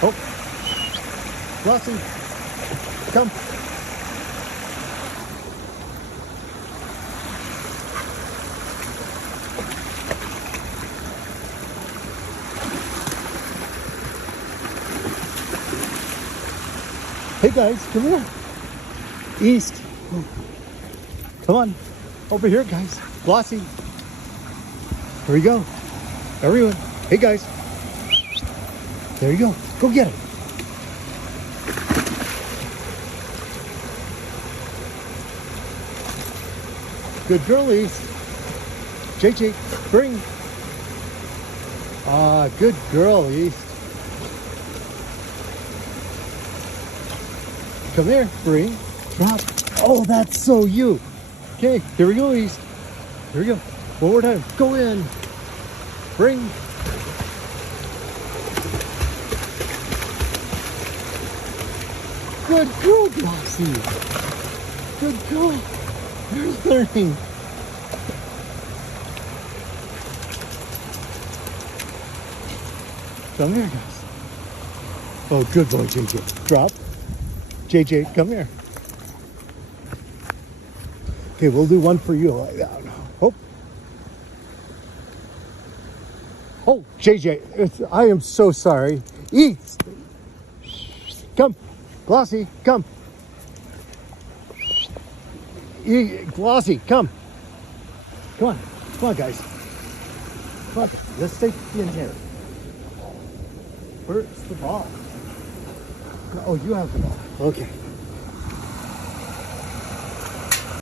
Oh, Glossy, come. Hey guys, come here. East. Come on. Over here, guys. Glossy. Here we go. Everyone. Hey guys. There you go. Go get it. Good girl, East. JJ, bring. Good girl, East. Come here, bring, drop. Oh, that's so you. Okay, here we go, East. Here we go. One more time. Go in. Bring. Good girl, Glossy. Good girl. You're learning. Come here, guys. Oh, good boy, JJ. Drop. JJ, come here. Okay, we'll do one for you. Oh, oh, JJ, I am so sorry. Eat. Come, Glossy, come. Glossy, come. Come on, guys. Come on, let's take the inhaler. Where's the ball? Oh, you have the ball. Okay.